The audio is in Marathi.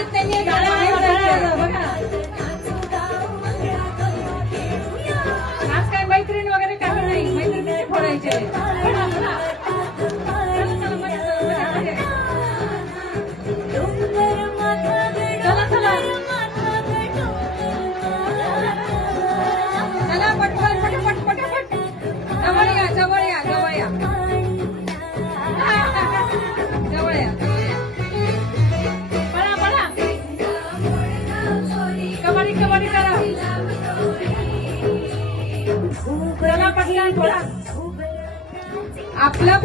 सांगितलं त्यांनी आज काय मैत्रीण वगैरे काय नाही, मैत्रिणीने फोडायचे. चला चला चला पटपट पटपट पटपट जवळ या जवळ या जवळ या जवळ या पळा पळा कबड्डी कबड्डी करा चला पटकन पळा आपलं